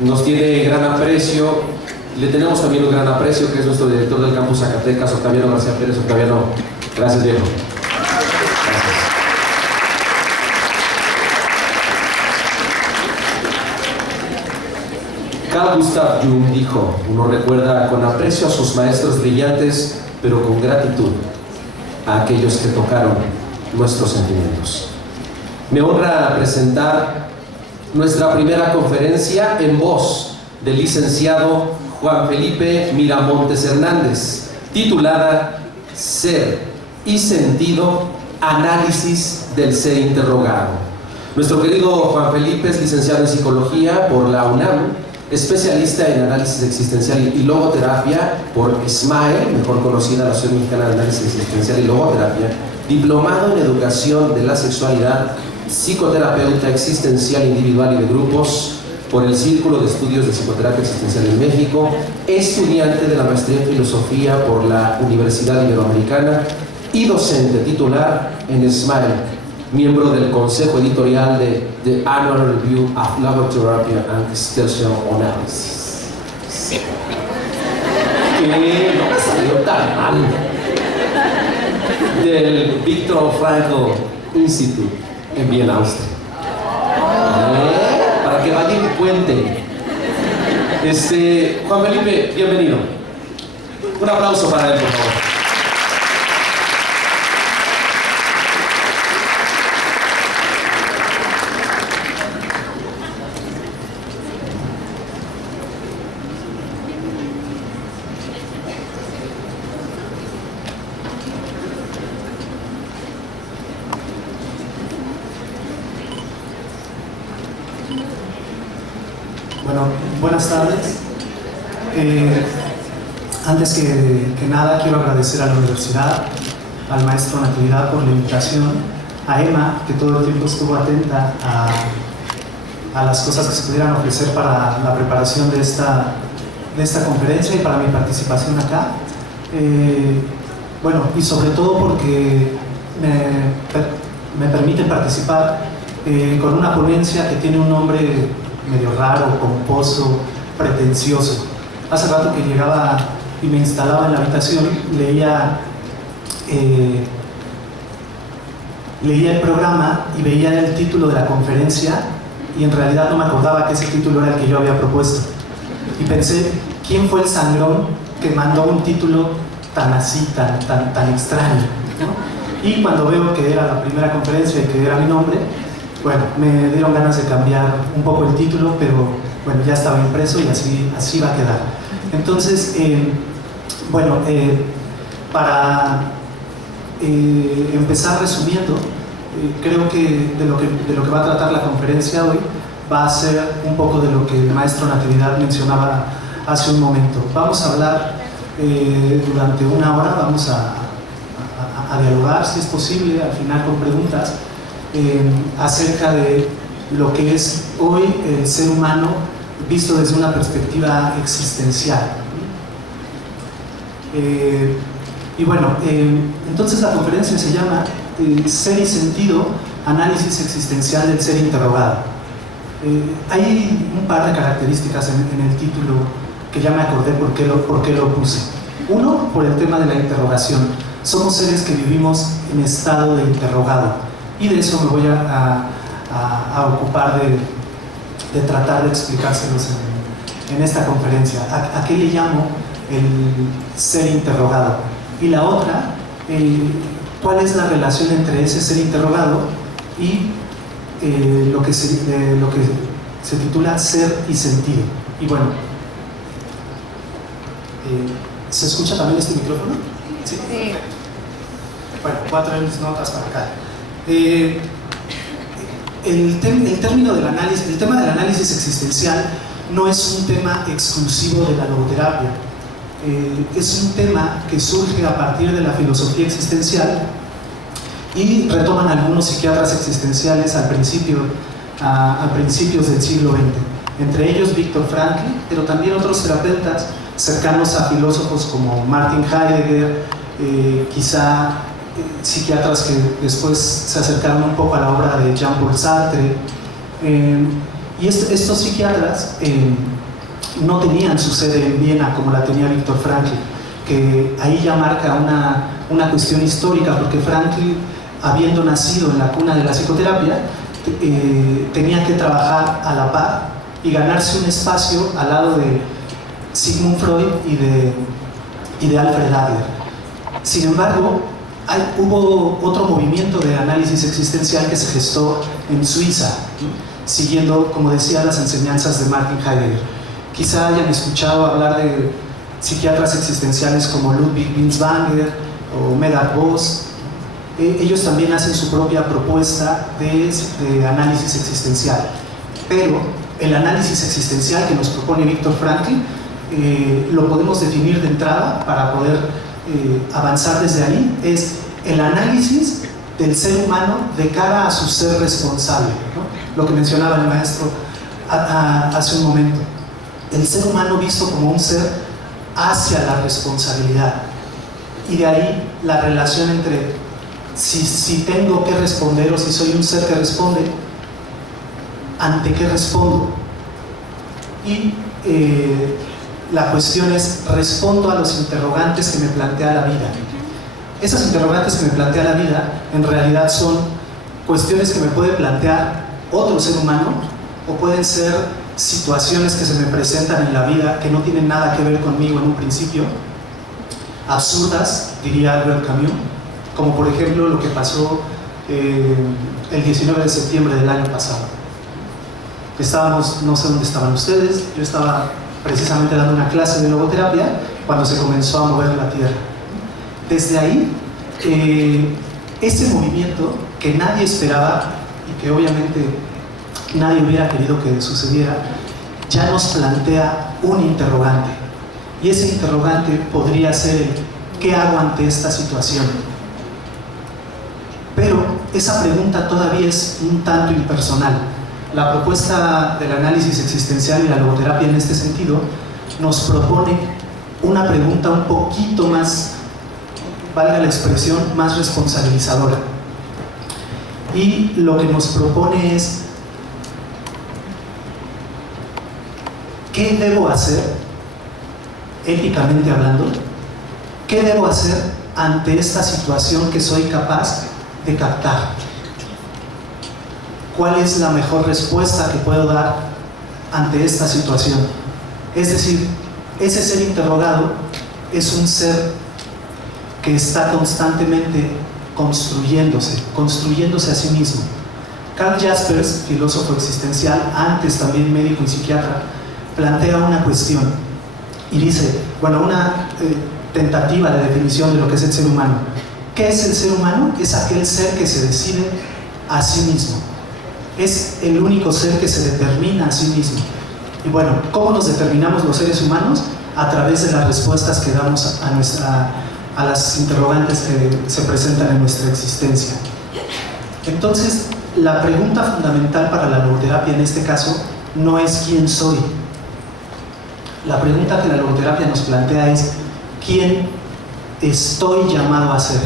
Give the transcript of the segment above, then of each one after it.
nos tiene gran aprecio. Le tenemos también un gran aprecio, que es nuestro director del campus Zacatecas, Octaviano García Pérez. Octaviano, gracias, viejo. Gracias. Carl Gustav Jung dijo: uno recuerda con aprecio a sus maestros brillantes, pero con gratitud a aquellos que tocaron nuestros sentimientos. Me honra presentar nuestra primera conferencia en voz del licenciado Juan Felipe Miramontes Hernández, titulada Ser y Sentido, Análisis del Ser Interrogado. Nuestro querido Juan Felipe es licenciado en Psicología por la UNAM, especialista en Análisis Existencial y Logoterapia por SMILE, mejor conocida la Asociación Mexicana de Análisis Existencial y Logoterapia, diplomado en Educación de la Sexualidad, psicoterapeuta existencial individual y de grupos por el Círculo de Estudios de Psicoterapia Existencial en México, estudiante de la maestría en Filosofía por la Universidad Iberoamericana y docente titular en SMILE, miembro del Consejo Editorial de The Annual Review of Logotherapy and Existential Analysis. Que no me salió tan mal. Del Viktor Frankl Institute en Viena, Austria. Para que vayan y cuenten. Juan Felipe, bienvenido. Un aplauso para él, por favor. Bueno, buenas tardes. Antes que nada quiero agradecer a la universidad, al maestro Natividad por la invitación, a Emma, que todo el tiempo estuvo atenta a las cosas que se pudieran ofrecer para la preparación de esta conferencia y para mi participación acá. Bueno, y sobre todo porque me permite participar con una ponencia que tiene un nombre medio raro, pomposo, pretencioso. Hace rato que llegaba y me instalaba en la habitación, leía el programa y veía el título de la conferencia y en realidad no me acordaba que ese título era el que yo había propuesto. Y pensé, ¿quién fue el sangrón que mandó un título tan así, tan extraño, ¿no? Y cuando veo que era la primera conferencia y que era mi nombre, bueno, me dieron ganas de cambiar un poco el título, pero bueno, ya estaba impreso y así va a quedar. Entonces, bueno, para empezar resumiendo, creo que de lo que va a tratar la conferencia hoy va a ser un poco de lo que el maestro Natividad mencionaba hace un momento. Vamos a hablar durante una hora, vamos a dialogar, si es posible, al final con preguntas, acerca de lo que es hoy el ser humano visto desde una perspectiva existencial. Y bueno, entonces la conferencia se llama Ser y Sentido, Análisis Existencial del Ser Interrogado. Hay un par de características en el título que ya me acordé por qué lo puse. Uno, por el tema de la interrogación. Somos seres que vivimos en estado de interrogado. Y de eso me voy a ocupar de tratar de explicárselos en esta conferencia. ¿A qué le llamo el ser interrogado? Y la otra, ¿cuál es la relación entre ese ser interrogado y lo que se titula ser y sentido? Y bueno, ¿se escucha también este micrófono? Sí. Bueno, voy a traer mis notas para acá. El tema del análisis existencial no es un tema exclusivo de la logoterapia. Es un tema que surge a partir de la filosofía existencial y retoman algunos psiquiatras existenciales a principios del siglo XX. Entre ellos Viktor Frankl, pero también otros terapeutas cercanos a filósofos como Martin Heidegger, quizá psiquiatras que después se acercaron un poco a la obra de Jean-Paul Sartre, Y estos psiquiatras no tenían su sede en Viena como la tenía Viktor Frankl, que ahí ya marca una cuestión histórica, porque Frankl, habiendo nacido en la cuna de la psicoterapia, tenía que trabajar a la par y ganarse un espacio al lado de Sigmund Freud y de Alfred Adler. Sin embargo, hubo otro movimiento de análisis existencial que se gestó en Suiza, siguiendo, como decía, las enseñanzas de Martin Heidegger. Quizá hayan escuchado hablar de psiquiatras existenciales como Ludwig Binswanger o Medard Voss. Ellos también hacen su propia propuesta de análisis existencial, pero el análisis existencial que nos propone Viktor Frankl lo podemos definir de entrada para poder avanzar desde ahí. Es el análisis del ser humano de cara a su ser responsable, ¿no? Lo que mencionaba el maestro hace un momento, el ser humano visto como un ser hacia la responsabilidad, y de ahí la relación entre si tengo que responder o si soy un ser que responde, ¿ante qué respondo? Y la cuestión es, respondo a los interrogantes que me plantea la vida. Esas interrogantes que me plantea la vida en realidad son cuestiones que me puede plantear otro ser humano, o pueden ser situaciones que se me presentan en la vida que no tienen nada que ver conmigo en un principio, absurdas, diría Albert Camus, como por ejemplo lo que pasó el 19 de septiembre del año pasado. Estábamos, no sé dónde estaban ustedes, yo estaba precisamente dando una clase de logoterapia cuando se comenzó a mover la tierra. Desde ahí, ese movimiento que nadie esperaba y que obviamente nadie hubiera querido que sucediera, ya nos plantea un interrogante. Y ese interrogante podría ser el ¿qué hago ante esta situación? Pero esa pregunta todavía es un tanto impersonal. La propuesta del análisis existencial y la logoterapia en este sentido nos propone una pregunta un poquito más, valga la expresión, más responsabilizadora. Y lo que nos propone es ¿qué debo hacer, éticamente hablando? ¿Qué debo hacer ante esta situación que soy capaz de captar? ¿Cuál es la mejor respuesta que puedo dar ante esta situación? Es decir, ese ser interrogado es un ser que está constantemente construyéndose a sí mismo. Karl Jaspers, filósofo existencial, antes también médico y psiquiatra, plantea una cuestión y dice, bueno, una tentativa de definición de lo que es el ser humano. ¿Qué es el ser humano? Es aquel ser que se decide a sí mismo. Es el único ser que se determina a sí mismo. Y bueno, ¿cómo nos determinamos los seres humanos? A través de las respuestas que damos a las interrogantes que se presentan en nuestra existencia. Entonces, la pregunta fundamental para la logoterapia en este caso no es ¿quién soy? La pregunta que la logoterapia nos plantea es ¿quién estoy llamado a ser?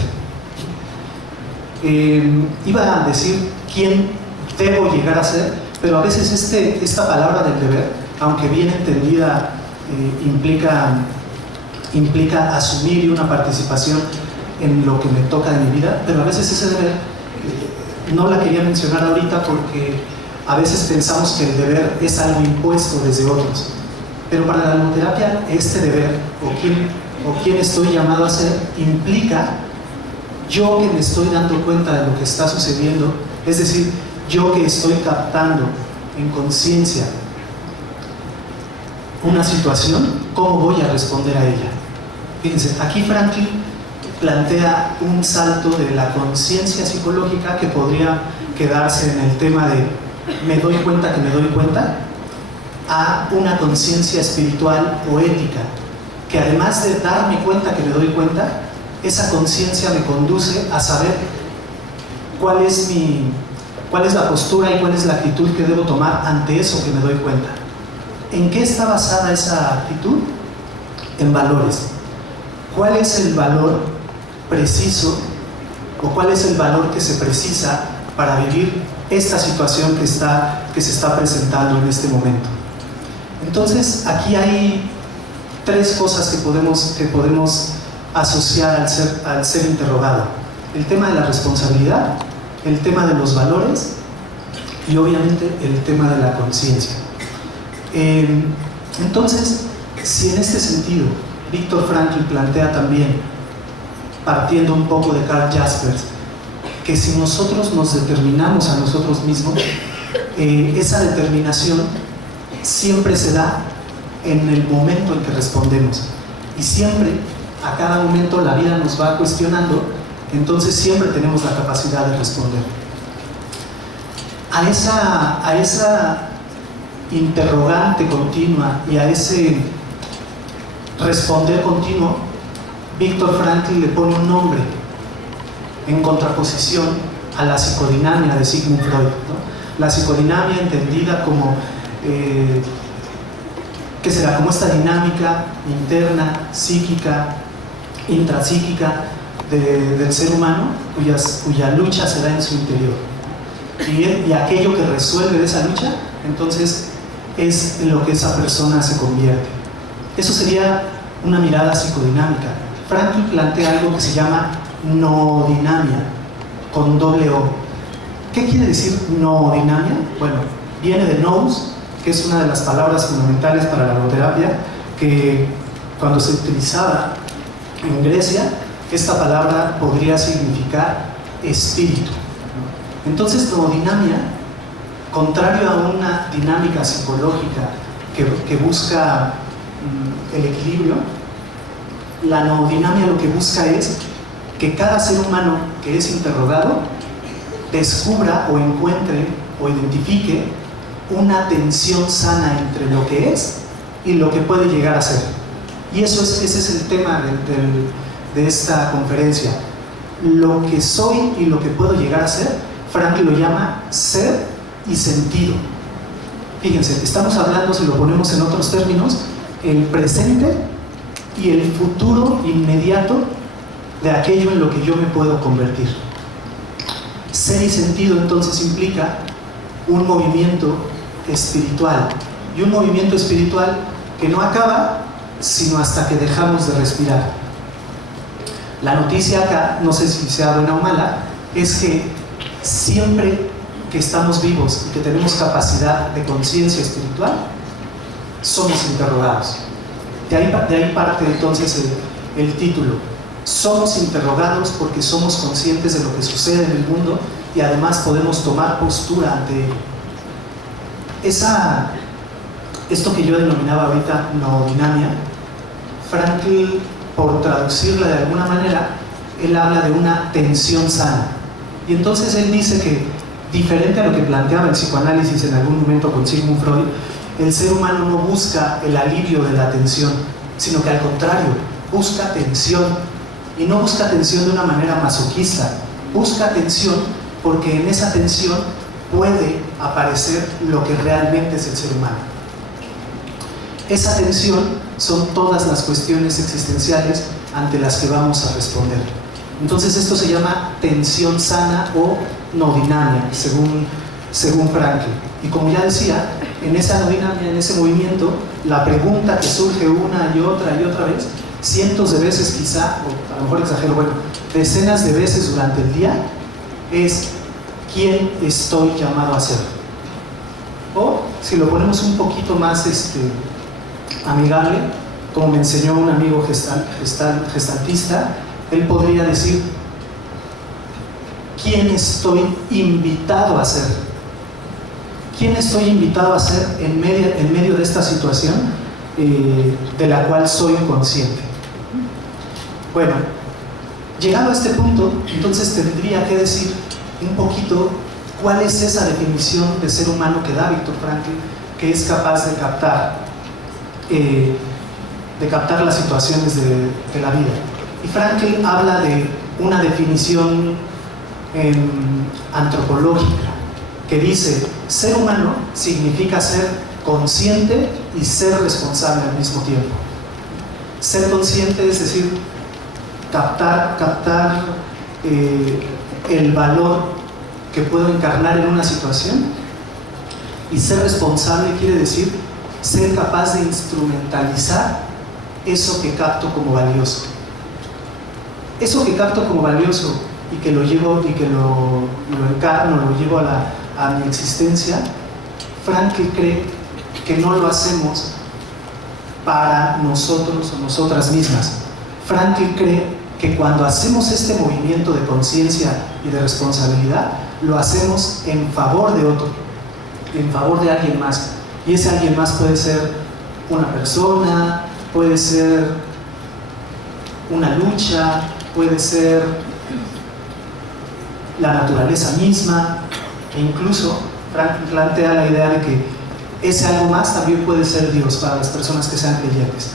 Iba a decir ¿quién debo llegar a ser? Pero a veces esta palabra del deber, aunque bien entendida, implica asumir una participación en lo que me toca de mi vida, pero a veces ese deber no la quería mencionar ahorita porque a veces pensamos que el deber es algo impuesto desde otros. Pero para la logoterapia, este deber, o quién estoy llamado a ser, implica yo que me estoy dando cuenta de lo que está sucediendo, es decir, yo que estoy captando en conciencia una situación, ¿cómo voy a responder a ella? Fíjense, aquí Frankl plantea un salto de la conciencia psicológica que podría quedarse en el tema de me doy cuenta que me doy cuenta, a una conciencia espiritual o ética, que además de darme cuenta que me doy cuenta, esa conciencia me conduce a saber cuál es la postura y cuál es la actitud que debo tomar ante eso que me doy cuenta. ¿En qué está basada esa actitud? En valores. ¿Cuál es el valor preciso o cuál es el valor que se precisa para vivir esta situación que se está presentando en este momento. Entonces, aquí hay tres cosas que podemos asociar al ser interrogado: el tema de la responsabilidad, el tema de los valores y obviamente el tema de la conciencia. Entonces, si en este sentido Viktor Frankl plantea también, partiendo un poco de Karl Jaspers, que si nosotros nos determinamos a nosotros mismos, esa determinación siempre se da en el momento en que respondemos, y siempre, a cada momento, la vida nos va cuestionando, entonces siempre tenemos la capacidad de responder. A esa interrogante continua y a ese responder continuo, Viktor Frankl le pone un nombre en contraposición a la psicodinamia de Sigmund Freud, ¿no? La psicodinamia entendida como ¿qué será? Como esta dinámica interna, psíquica, intrapsíquica del ser humano, cuya lucha se da en su interior. Y aquello que resuelve de esa lucha, entonces es en lo que esa persona se convierte. Eso sería una mirada psicodinámica. Frankl plantea algo que se llama noodinamia, con doble O. ¿Qué quiere decir noodinamia? Bueno, viene de nous, que es una de las palabras fundamentales para la logoterapia, que cuando se utilizaba en Grecia, esta palabra podría significar espíritu. Entonces, noodinamia, contrario a una dinámica psicológica que busca el equilibrio, la noodinamia lo que busca es que cada ser humano que es interrogado descubra o encuentre o identifique una tensión sana entre lo que es y lo que puede llegar a ser. Y ese es el tema de esta conferencia. Lo que soy y lo que puedo llegar a ser, Frankl lo llama ser y sentido. Fíjense, estamos hablando, si lo ponemos en otros términos, el presente y el futuro inmediato de aquello en lo que yo me puedo convertir. Ser y sentido entonces implica un movimiento espiritual, y un movimiento espiritual que no acaba sino hasta que dejamos de respirar. La noticia acá, no sé si sea buena o mala, es que siempre que estamos vivos y que tenemos capacidad de conciencia espiritual, somos interrogados. De ahí parte entonces el título. Somos interrogados porque somos conscientes de lo que sucede en el mundo y además podemos tomar postura ante ello. Esto que yo denominaba ahorita noodinamia, Frankl, por traducirla de alguna manera, él habla de una tensión sana. Y entonces él dice que, diferente a lo que planteaba el psicoanálisis en algún momento con Sigmund Freud, el ser humano no busca el alivio de la tensión, sino que al contrario, busca tensión. Y no busca tensión de una manera masoquista, busca tensión porque en esa tensión puede aparecer lo que realmente es el ser humano. Esa tensión son todas las cuestiones existenciales ante las que vamos a responder. Entonces esto se llama tensión sana o noodinamia, según Frankl. Y como ya decía, en esa noodinamia, en ese movimiento, la pregunta que surge una y otra vez, cientos de veces quizá, o a lo mejor exagero, bueno, decenas de veces durante el día, es ¿quién estoy llamado a ser? O, si lo ponemos un poquito más amigable, como me enseñó un amigo gestaltista, él podría decir ¿quién estoy invitado a ser? ¿Quién estoy invitado a ser en medio de esta situación de la cual soy consciente? Bueno, llegado a este punto, entonces tendría que decir un poquito cuál es esa definición de ser humano que da Viktor Frankl, que es capaz de captar las situaciones de la vida. Y Frankl habla de una definición antropológica que dice: ser humano significa ser consciente y ser responsable al mismo tiempo. Ser consciente es decir, captar el valor que puedo encarnar en una situación. Y ser responsable quiere decir ser capaz de instrumentalizar eso que capto como valioso. Eso que capto como valioso y que lo llevo y que lo encarno, lo llevo a mi existencia, Frankl cree que no lo hacemos para nosotros o nosotras mismas. Frankl cree que cuando hacemos este movimiento de conciencia y de responsabilidad, lo hacemos en favor de otro, en favor de alguien más. Y ese alguien más puede ser una persona, puede ser una lucha, puede ser la naturaleza misma, e incluso Frankl plantea la idea de que ese algo más también puede ser Dios para las personas que sean creyentes.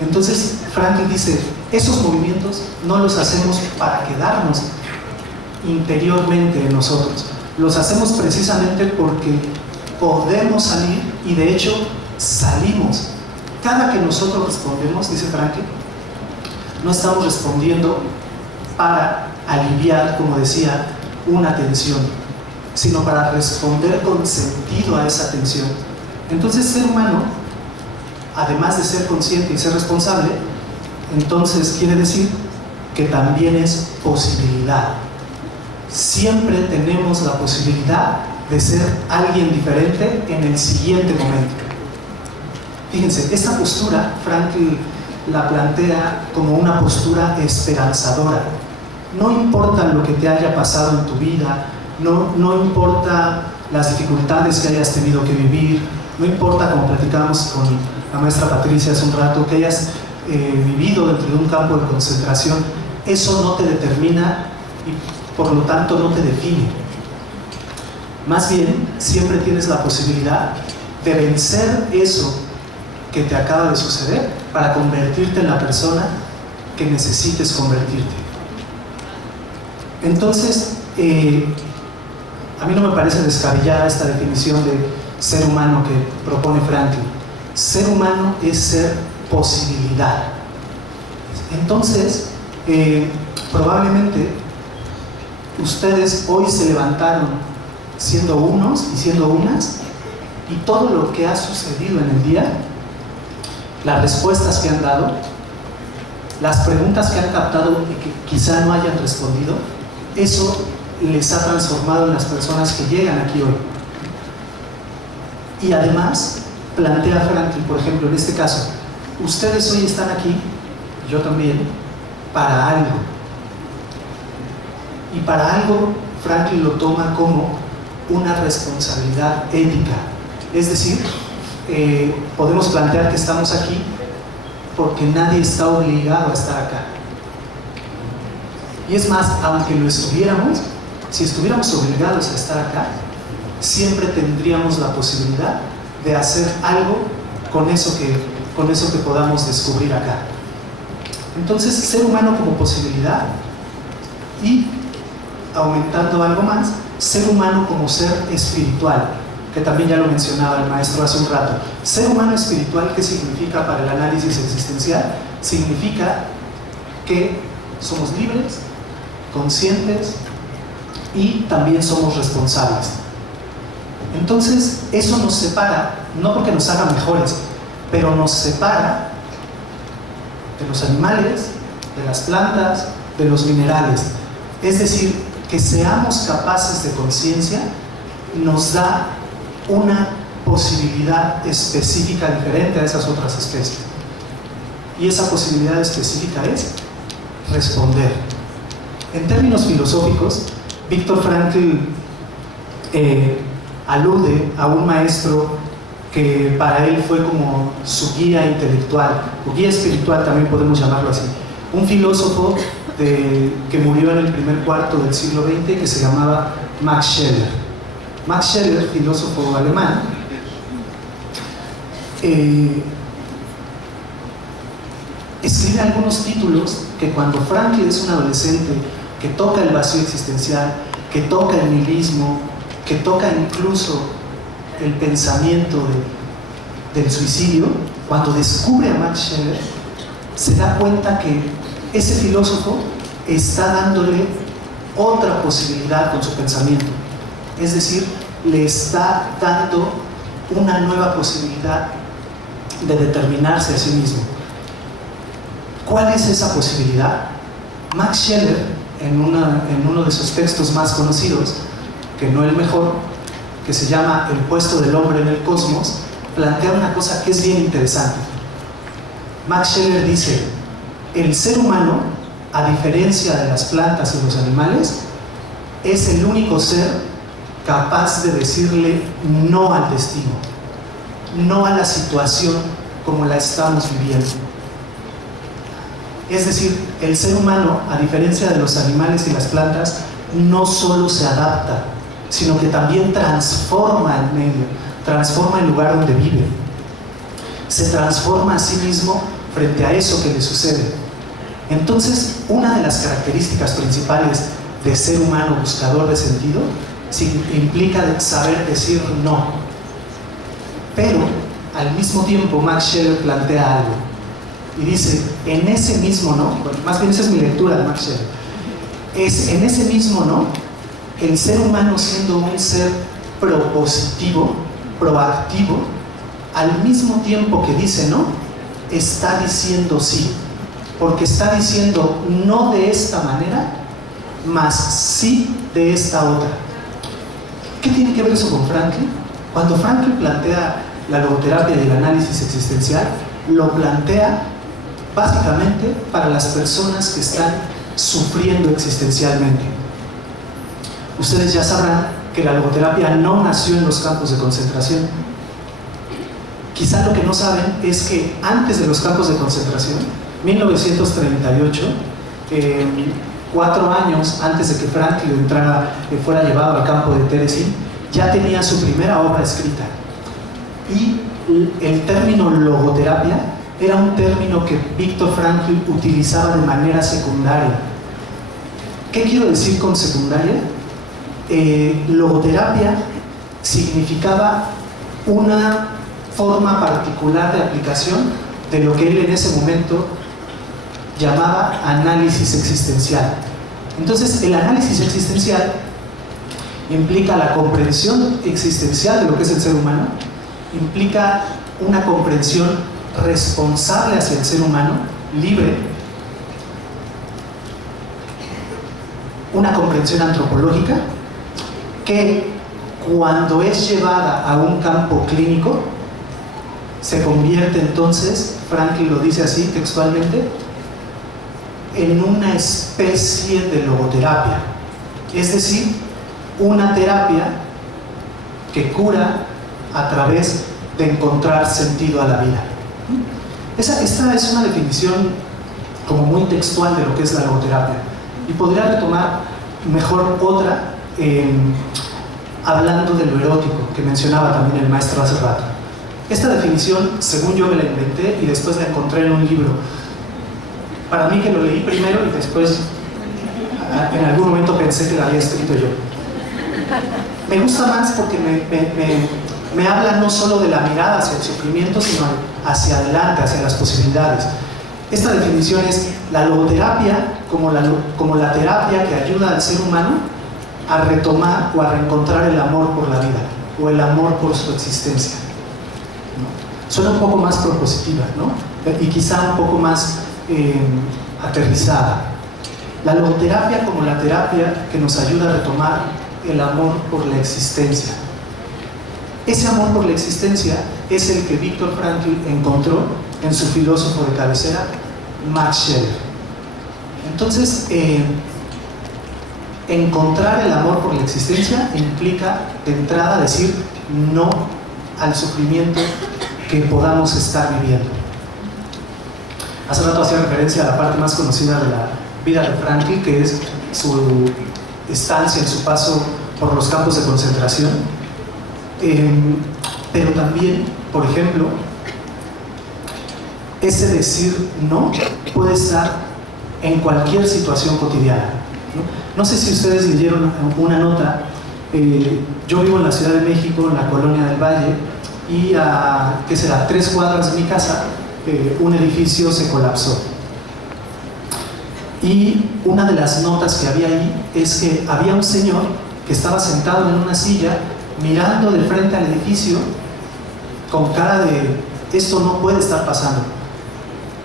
Entonces Frankl dice, esos movimientos no los hacemos para quedarnos interiormente en nosotros, los hacemos precisamente porque podemos salir, y de hecho salimos. Cada que nosotros respondemos, dice Frankl, no estamos respondiendo para aliviar, como decía, una tensión, sino para responder con sentido a esa tensión. Entonces, ser humano, además de ser consciente y ser responsable, entonces quiere decir que también es posibilidad. Siempre tenemos la posibilidad de ser alguien diferente en el siguiente momento. Fíjense, esta postura Frankl la plantea como una postura esperanzadora. No importa lo que te haya pasado en tu vida, no importa las dificultades que hayas tenido que vivir, no importa, como platicamos con la maestra Patricia hace un rato, que hayas vivido dentro de un campo de concentración, eso no te determina y por lo tanto no te define. Más bien, siempre tienes la posibilidad de vencer eso que te acaba de suceder para convertirte en la persona que necesites convertirte. Entonces, a mí no me parece descabellada esta definición de ser humano que propone Frankl. Ser humano es ser posibilidad. Entonces, probablemente ustedes hoy se levantaron siendo unos y siendo unas, y todo lo que ha sucedido en el día, las respuestas que han dado, las preguntas que han captado y que quizá no hayan respondido, eso les ha transformado en las personas que llegan aquí hoy. Y además, plantea Frankl, por ejemplo, en este caso, ustedes hoy están aquí, yo también, para algo. Y para algo, Frankl lo toma como una responsabilidad ética. Es decir, podemos plantear que estamos aquí porque nadie está obligado a estar acá. Y es más, aunque lo estuviéramos, si estuviéramos obligados a estar acá, siempre tendríamos la posibilidad de hacer algo con eso que podamos descubrir acá. Entonces, ser humano como posibilidad, y aumentando algo más, ser humano como ser espiritual, que también ya lo mencionaba el maestro hace un rato. Ser humano espiritual, ¿qué significa para el análisis existencial? Significa que somos libres, conscientes y también somos responsables. Entonces, eso nos separa, no porque nos haga mejores, pero nos separa de los animales, de las plantas, de los minerales. Es decir, que seamos capaces de conciencia nos da una posibilidad específica diferente a esas otras especies. Y esa posibilidad específica es responder. En términos filosóficos, Viktor Frankl alude a un maestro que para él fue como su guía intelectual, o guía espiritual también podemos llamarlo así. Un filósofo que murió en el primer cuarto del siglo XX, que se llamaba Max Scheler. Max Scheler, filósofo alemán, escribe algunos títulos que cuando Frankl es un adolescente, que toca el vacío existencial, que toca el nihilismo, que toca incluso el pensamiento del suicidio, cuando descubre a Max Scheler, se da cuenta que ese filósofo está dándole otra posibilidad con su pensamiento. Es decir, le está dando una nueva posibilidad de determinarse a sí mismo. ¿Cuál es esa posibilidad? Max Scheler, en uno de sus textos más conocidos, que no el mejor, que se llama El puesto del hombre en el cosmos, plantea una cosa que es bien interesante. Max Scheler dice: el ser humano, a diferencia de las plantas y los animales, es el único ser capaz de decirle no al destino, no a la situación como la estamos viviendo. Es decir, el ser humano, a diferencia de los animales y las plantas, no solo se adapta, sino que también transforma el medio, transforma el lugar donde vive. Se transforma a sí mismo frente a eso que le sucede. Entonces, una de las características principales de ser humano buscador de sentido implica saber decir no. Pero, al mismo tiempo, Max Scheler plantea algo y dice: en ese mismo no, bueno, más bien esa es mi lectura de Max Scheler, en ese mismo no, el ser humano, siendo un ser propositivo, proactivo, al mismo tiempo que dice no, está diciendo sí, porque está diciendo no de esta manera, mas sí de esta otra. ¿Qué tiene que ver eso con Frankl? Cuando Frankl plantea la logoterapia y el análisis existencial, lo plantea básicamente para las personas que están sufriendo existencialmente. Ustedes ya sabrán que la logoterapia no nació en los campos de concentración. Quizá lo que no saben es que antes de los campos de concentración, 1938, 4 años antes de que Frankl fuera llevado al campo de Terezín, ya tenía su primera obra escrita. Y el término logoterapia era un término que Viktor Frankl utilizaba de manera secundaria. ¿Qué quiero decir con secundaria? Logoterapia significaba una forma particular de aplicación de lo que él en ese momento llamaba análisis existencial. Entonces, el análisis existencial implica la comprensión existencial de lo que es el ser humano, implica una comprensión responsable hacia el ser humano, libre, una comprensión antropológica que, cuando es llevada a un campo clínico, se convierte entonces, Frankl lo dice así textualmente, en una especie de logoterapia, es decir, una terapia que cura a través de encontrar sentido a la vida. Esta es una definición como muy textual de lo que es la logoterapia, y podría retomar mejor otra hablando de lo erótico que mencionaba también el maestro hace rato. Esta definición, según yo, me la inventé y después la encontré en un libro. Para mí, que lo leí primero y después en algún momento pensé que la había escrito yo. Me gusta más porque me habla no solo de la mirada hacia el sufrimiento, sino hacia adelante, hacia las posibilidades. Esta definición es la logoterapia como la terapia que ayuda al ser humano a retomar o a reencontrar el amor por la vida, o el amor por su existencia. Suena un poco más propositiva, ¿no? Y quizá un poco más aterrizada. La logoterapia como la terapia que nos ayuda a retomar el amor por la existencia. Ese amor por la existencia es el que Viktor Frankl encontró en su filósofo de cabecera, Max Scheler. Entonces, encontrar el amor por la existencia implica, de entrada, decir no al sufrimiento que podamos estar viviendo. Hace rato hacía referencia a la parte más conocida de la vida de Frankl, que es su estancia, en su paso por los campos de concentración. Pero también, por ejemplo, ese decir no puede estar en cualquier situación cotidiana. No sé si ustedes leyeron una nota. Yo vivo en la Ciudad de México, en la Colonia del Valle, y a, ¿qué será?, 3 cuadras de mi casa, un edificio se colapsó. Y una de las notas que había ahí es que había un señor que estaba sentado en una silla, mirando de frente al edificio, con cara de, esto no puede estar pasando.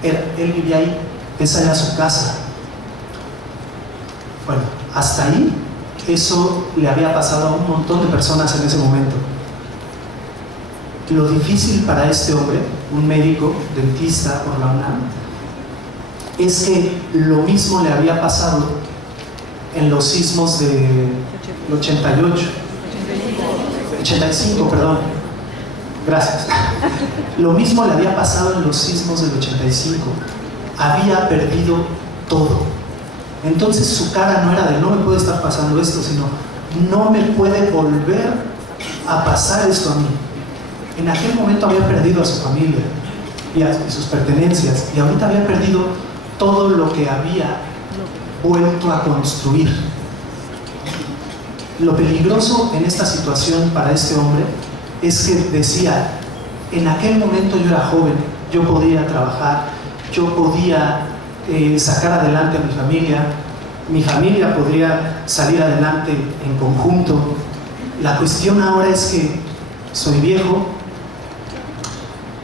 Él vivía ahí, esa era su casa. Bueno, hasta ahí, eso le había pasado a un montón de personas en ese momento. Lo difícil para este hombre, un médico, dentista por la UNAM, es que lo mismo le había pasado en los sismos del 85, perdón. Gracias. Lo mismo le había pasado en los sismos del 85. Había perdido todo. Entonces su cara no era de no me puede estar pasando esto, sino no me puede volver a pasar esto a mí. En aquel momento había perdido a su familia y sus pertenencias, y ahorita había perdido todo lo que había vuelto a construir. Lo peligroso en esta situación para este hombre es que decía, en aquel momento yo era joven, yo podía trabajar, yo podía sacar adelante a mi familia podría salir adelante en conjunto. La cuestión ahora es que soy viejo,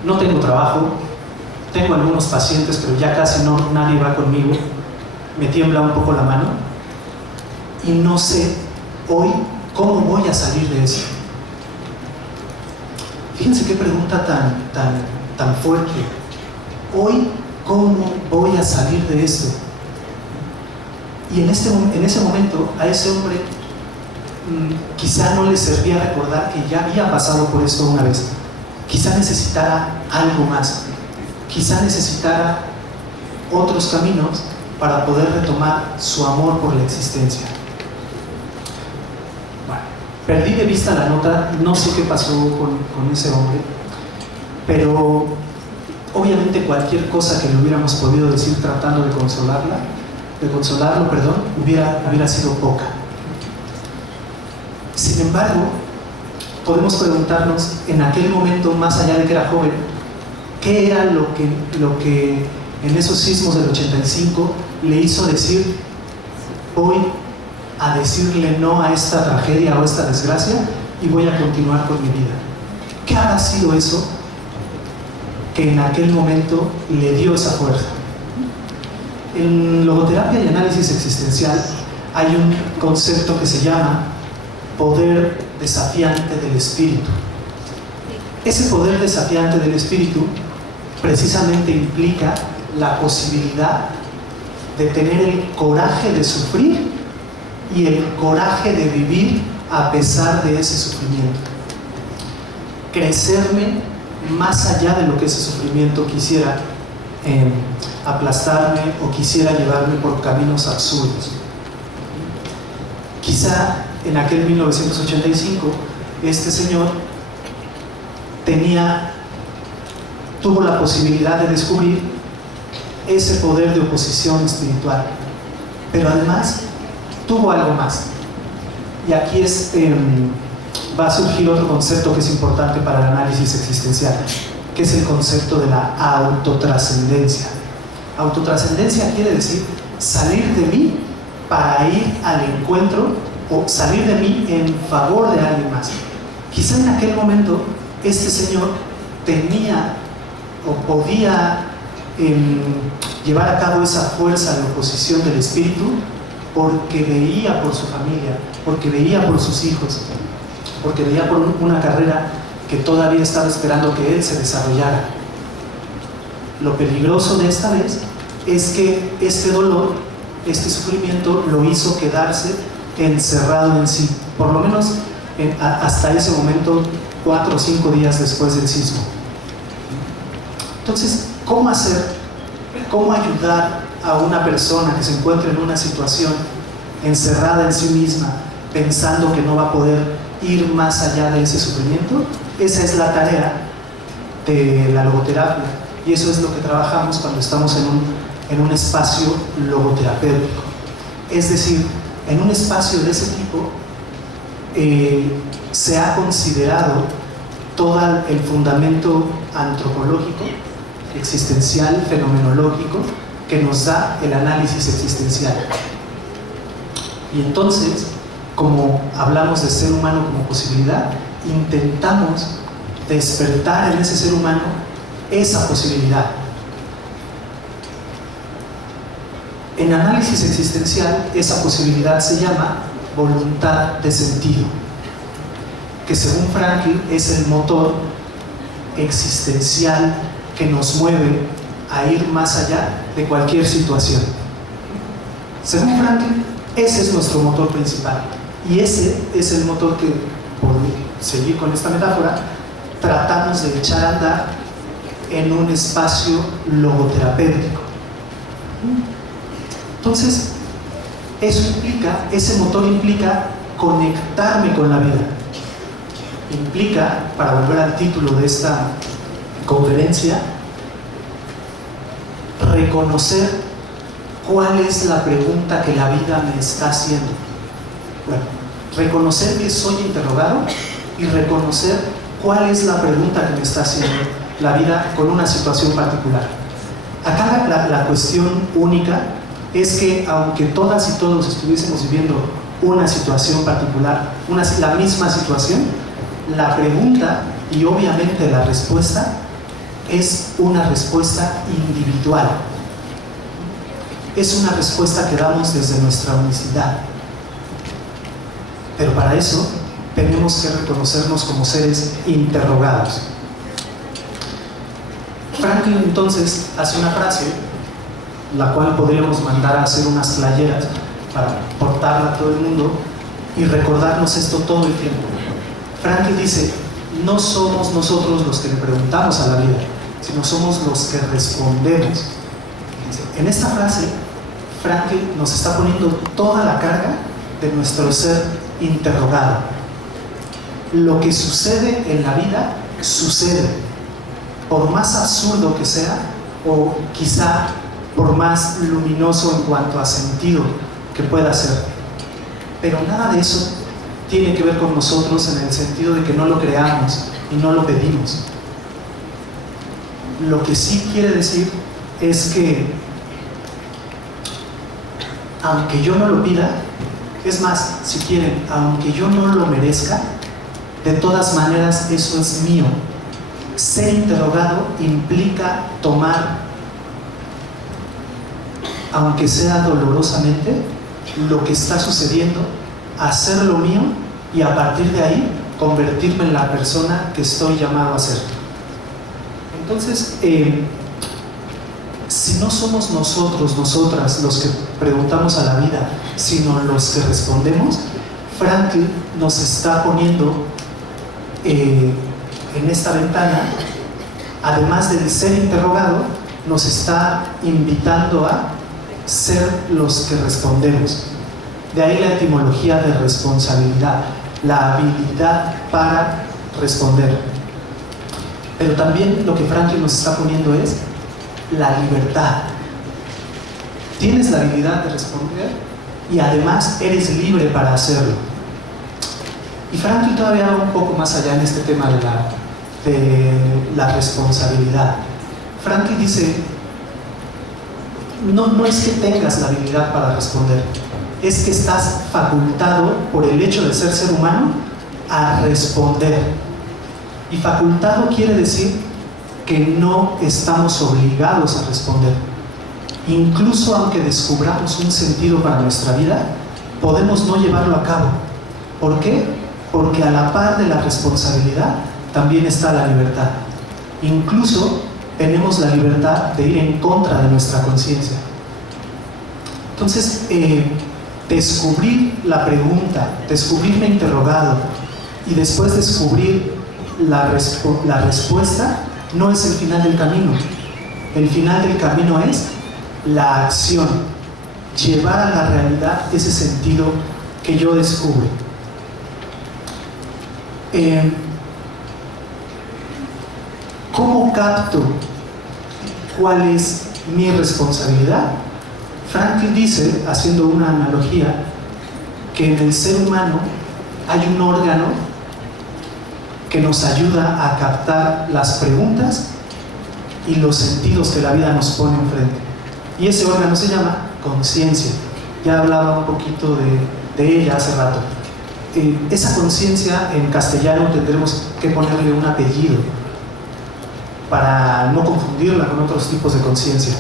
no tengo trabajo, tengo algunos pacientes, pero ya casi nadie va conmigo, me tiembla un poco la mano y no sé hoy cómo voy a salir de eso. Fíjense qué pregunta tan fuerte. Hoy, ¿cómo voy a salir de esto? Y en ese momento a ese hombre quizá no le servía recordar que ya había pasado por esto una vez. Quizá necesitara algo más. Quizá necesitara otros caminos para poder retomar su amor por la existencia. Bueno, perdí de vista la nota, no sé qué pasó con ese hombre, pero obviamente cualquier cosa que le hubiéramos podido decir tratando de consolarlo, hubiera sido poca. Sin embargo, podemos preguntarnos en aquel momento, más allá de que era joven, ¿qué era lo que en esos sismos del 85 le hizo decir, voy a decirle no a esta tragedia o esta desgracia y voy a continuar con mi vida? ¿Qué habrá sido eso que en aquel momento le dio esa fuerza? En logoterapia y análisis existencial hay un concepto que se llama poder desafiante del espíritu. Ese poder desafiante del espíritu precisamente implica la posibilidad de tener el coraje de sufrir y el coraje de vivir a pesar de ese sufrimiento. Crecerme más allá de lo que ese sufrimiento quisiera aplastarme o quisiera llevarme por caminos absurdos. Quizá en aquel 1985 este señor tuvo la posibilidad de descubrir ese poder de oposición espiritual, pero además tuvo algo más. Y aquí va a surgir otro concepto que es importante para el análisis existencial, que es el concepto de la autotrascendencia. Autotrascendencia quiere decir salir de mí para ir al encuentro, o salir de mí en favor de alguien más. Quizá en aquel momento este señor tenía o podía llevar a cabo esa fuerza de oposición del espíritu porque veía por su familia, porque veía por sus hijos, porque veía por una carrera que todavía estaba esperando que él se desarrollara. Lo peligroso de esta vez es que este dolor, este sufrimiento lo hizo quedarse encerrado en sí, por lo menos hasta ese momento, 4 o 5 días después del sismo. Entonces, ¿cómo ayudar a una persona que se encuentra en una situación encerrada en sí misma, pensando que no va a poder ir más allá de ese sufrimiento? Esa es la tarea de la logoterapia, y eso es lo que trabajamos cuando estamos en un espacio logoterapéutico. Es decir, en un espacio de ese tipo se ha considerado todo el fundamento antropológico, existencial, fenomenológico que nos da el análisis existencial. Y entonces, como hablamos de ser humano como posibilidad, intentamos despertar en ese ser humano esa posibilidad. En análisis existencial, esa posibilidad se llama voluntad de sentido, que según Frankl es el motor existencial que nos mueve a ir más allá de cualquier situación. Según Frankl, ese es nuestro motor principal, y ese es el motor que, por seguir con esta metáfora, tratamos de echar a andar en un espacio logoterapéutico. Entonces, ese motor implica conectarme con la vida. Implica, para volver al título de esta conferencia, reconocer cuál es la pregunta que la vida me está haciendo. Bueno, reconocer que soy interrogado y reconocer cuál es la pregunta que me está haciendo la vida con una situación particular. Acá la cuestión única es que aunque todas y todos estuviésemos viviendo una situación particular, la misma situación, la pregunta y obviamente la respuesta es una respuesta individual. Es una respuesta que damos desde nuestra unicidad. Pero para eso tenemos que reconocernos como seres interrogados. Franklin entonces hace una frase, la cual podríamos mandar a hacer unas playeras para portarla a todo el mundo y recordarnos esto todo el tiempo. Franklin dice: no somos nosotros los que le preguntamos a la vida, sino somos los que respondemos. En esta frase, Franklin nos está poniendo toda la carga de nuestro ser interrogado. Lo que sucede en la vida, sucede. Por más absurdo que sea, o quizá por más luminoso en cuanto a sentido que pueda ser. Pero nada de eso tiene que ver con nosotros en el sentido de que no lo creamos y no lo pedimos. Lo que sí quiere decir es que, aunque yo no lo pida, es más, si quieren, aunque yo no lo merezca, de todas maneras eso es mío. Ser interrogado implica tomar, aunque sea dolorosamente, lo que está sucediendo, hacerlo mío y a partir de ahí convertirme en la persona que estoy llamado a ser. Entonces, si no somos nosotros, nosotras los que preguntamos a la vida, sino los que respondemos, Frankl nos está poniendo en esta ventana, además del ser interrogado, nos está invitando a ser los que respondemos. De ahí la etimología de responsabilidad, la habilidad para responder. Pero también lo que Franklin nos está poniendo es la libertad. Tienes la habilidad de responder y además eres libre para hacerlo. Y Franklin todavía va un poco más allá en este tema de la responsabilidad. Franklin dice: no es que tengas la habilidad para responder, es que estás facultado por el hecho de ser humano a responder. Y facultado quiere decir que no estamos obligados a responder. Incluso aunque descubramos un sentido para nuestra vida, podemos no llevarlo a cabo. ¿Por qué? Porque a la par de la responsabilidad también está la libertad. Incluso tenemos la libertad de ir en contra de nuestra conciencia. Entonces, descubrir la pregunta, descubrirme interrogado y después descubrir la respuesta no es el final del camino. El final del camino es la acción, llevar a la realidad ese sentido que yo descubro. ¿Cómo capto cuál es mi responsabilidad? Franklin dice, haciendo una analogía, que en el ser humano hay un órgano que nos ayuda a captar las preguntas y los sentidos que la vida nos pone enfrente. Y ese órgano se llama conciencia. Ya hablaba un poquito de ella hace rato. esa conciencia en castellano tendremos que ponerle un apellido para no confundirla con otros tipos de conciencia.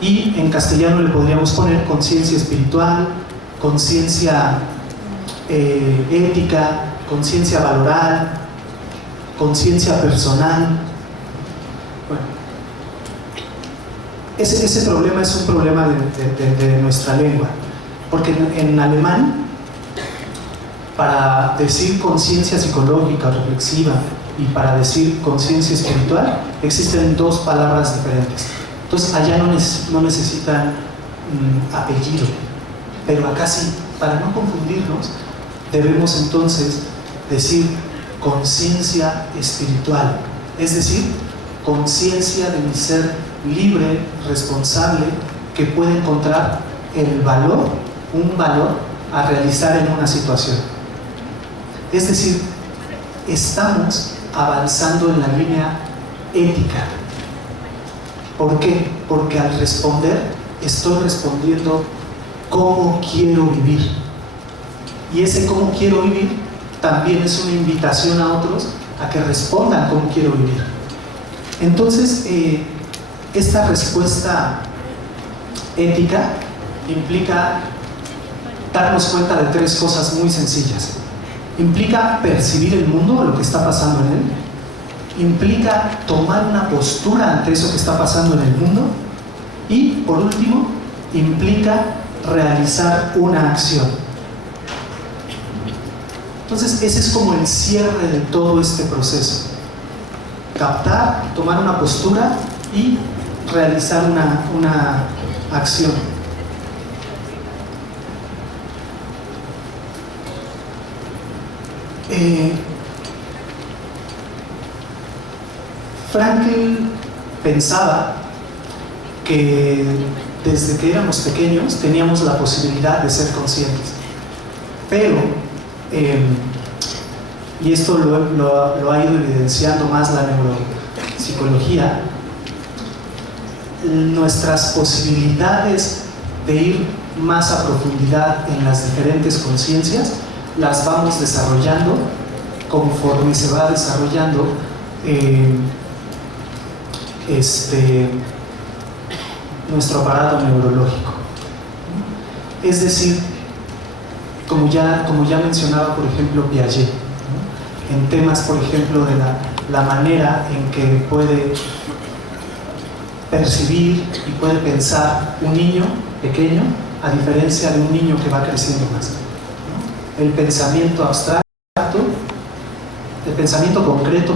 Y en castellano le podríamos poner conciencia espiritual, conciencia ética, conciencia valoral, conciencia personal. Bueno, ese problema es un problema de nuestra lengua, porque en alemán, para decir conciencia psicológica o reflexiva y para decir conciencia espiritual, existen dos palabras diferentes. Entonces allá no necesitan apellido, pero acá sí. Para no confundirnos, debemos entonces decir conciencia espiritual, es decir, conciencia de mi ser libre, responsable, que puede encontrar un valor a realizar en una situación. Es decir, estamos avanzando en la línea ética. ¿Por qué? Porque al responder, estoy respondiendo cómo quiero vivir. Y ese cómo quiero vivir también es una invitación a otros a que respondan cómo quiero vivir. Entonces, esta respuesta ética implica darnos cuenta de tres cosas muy sencillas. Implica percibir el mundo, lo que está pasando en él. Implica tomar una postura ante eso que está pasando en el mundo. Y, por último, implica realizar una acción. Entonces, ese es como el cierre de todo este proceso. Captar, tomar una postura y realizar una acción. Frankl pensaba que desde que éramos pequeños teníamos la posibilidad de ser conscientes, pero y esto lo ha ido evidenciando más la neuropsicología, nuestras posibilidades de ir más a profundidad en las diferentes conciencias las vamos desarrollando conforme se va desarrollando nuestro aparato neurológico. Es decir, como ya mencionaba, por ejemplo, Piaget, ¿no? En temas, por ejemplo, de la manera en que puede percibir y puede pensar un niño pequeño a diferencia de un niño que va creciendo más, ¿no? El pensamiento abstracto, el pensamiento concreto,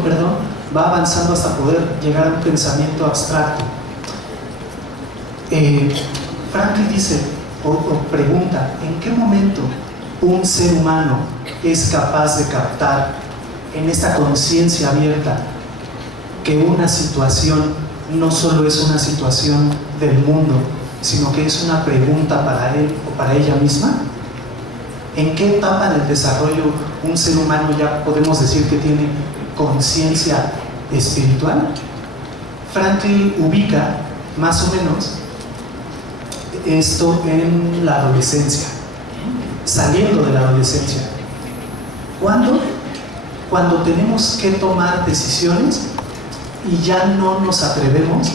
va avanzando hasta poder llegar a un pensamiento abstracto. Frankl dice o pregunta, ¿en qué momento un ser humano es capaz de captar en esta conciencia abierta que una situación no solo es una situación del mundo, sino que es una pregunta para él o para ella misma? ¿En qué etapa del desarrollo un ser humano ya podemos decir que tiene conciencia espiritual? Frankl ubica más o menos esto en la adolescencia, saliendo de la adolescencia. ¿Cuándo? Cuando tenemos que tomar decisiones y ya no nos atrevemos,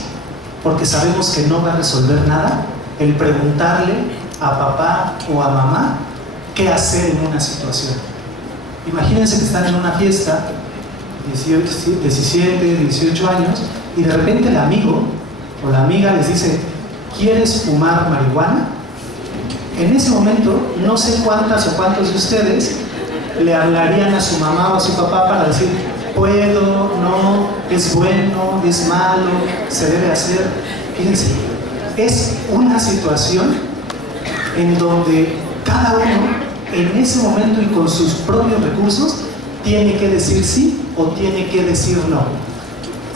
porque sabemos que no va a resolver nada, el preguntarle a papá o a mamá qué hacer en una situación. Imagínense que están en una fiesta, 17, 18 años, y de repente el amigo o la amiga les dice, ¿quieres fumar marihuana? En ese momento, no sé cuántas o cuántos de ustedes le hablarían a su mamá o a su papá para decir, puedo, no, es bueno, es malo, se debe hacer. Fíjense, es una situación en donde cada uno, en ese momento y con sus propios recursos, tiene que decir sí o tiene que decir no.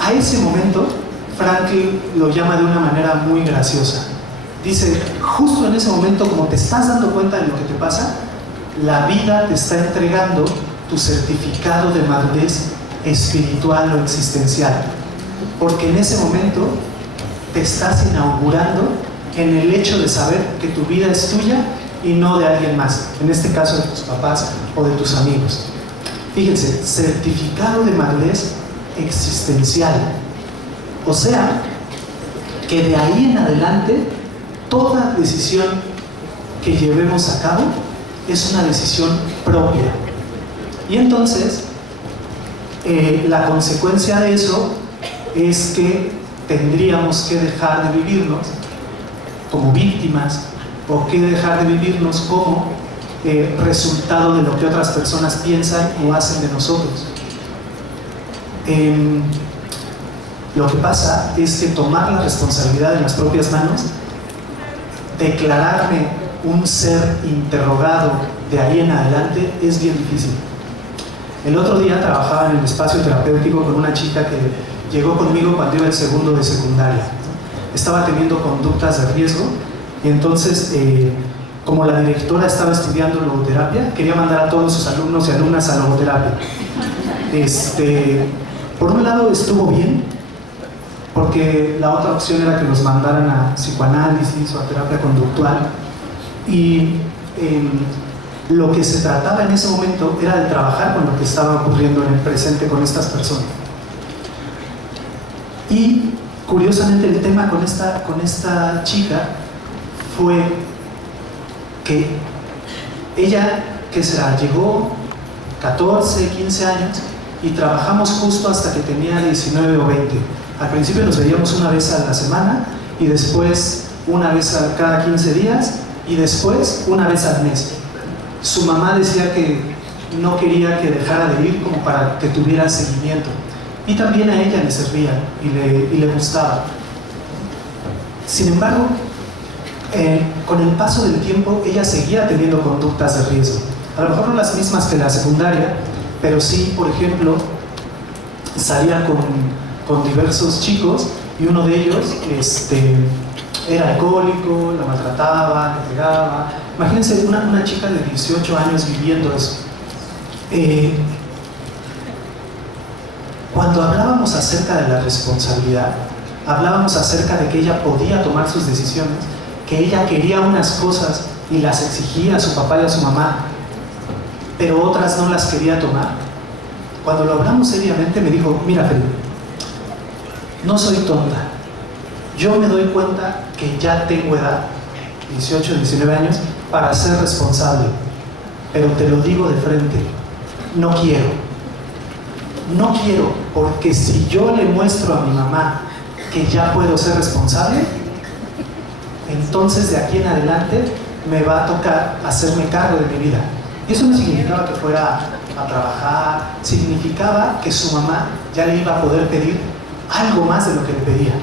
A ese momento, Frankl lo llama de una manera muy graciosa. Dice, justo en ese momento, como te estás dando cuenta de lo que te pasa, la vida te está entregando tu certificado de madurez espiritual o existencial. Porque en ese momento te estás inaugurando en el hecho de saber que tu vida es tuya y no de alguien más, en este caso de tus papás o de tus amigos. Fíjense, certificado de madurez existencial. O sea, que de ahí en adelante, toda decisión que llevemos a cabo es una decisión propia. Y entonces, la consecuencia de eso es que tendríamos que dejar de vivirnos como víctimas o que dejar de vivirnos como resultado de lo que otras personas piensan o hacen de nosotros. Lo que pasa es que tomar la responsabilidad en las propias manos, declararme un ser interrogado de ahí en adelante, es bien difícil. El otro día trabajaba en el espacio terapéutico con una chica que llegó conmigo cuando iba en segundo de secundaria. Estaba teniendo conductas de riesgo y entonces, como la directora estaba estudiando logoterapia, quería mandar a todos sus alumnos y alumnas a logoterapia. Por un lado estuvo bien, porque la otra opción era que los mandaran a psicoanálisis o a terapia conductual, y lo que se trataba en ese momento era de trabajar con lo que estaba ocurriendo en el presente con estas personas. Y curiosamente el tema con esta chica fue que ella, ¿qué será? Llegó 14, 15 años y trabajamos justo hasta que tenía 19 o 20. Al principio nos veíamos una vez a la semana y después una vez a cada 15 días y después una vez al mes. Su mamá decía que no quería que dejara de ir como para que tuviera seguimiento. Y también a ella le servía y le gustaba. Sin embargo, con el paso del tiempo, ella seguía teniendo conductas de riesgo. A lo mejor no las mismas que la secundaria, pero sí, por ejemplo, salía con diversos chicos y uno de ellos era alcohólico, la maltrataba, le pegaba. Imagínense una chica de 18 años viviendo eso. Cuando hablábamos acerca de la responsabilidad, hablábamos acerca de que ella podía tomar sus decisiones, que ella quería unas cosas y las exigía a su papá y a su mamá, pero otras no las quería tomar. Cuando lo hablamos seriamente me dijo: mira, Felipe, no soy tonta, yo me doy cuenta que ya tengo edad, 18, 19 años, para ser responsable, pero te lo digo de frente, no quiero, porque si yo le muestro a mi mamá que ya puedo ser responsable, entonces de aquí en adelante me va a tocar hacerme cargo de mi vida. Y eso no significaba que fuera a trabajar, significaba que su mamá ya le iba a poder pedir algo más de lo que le pedía.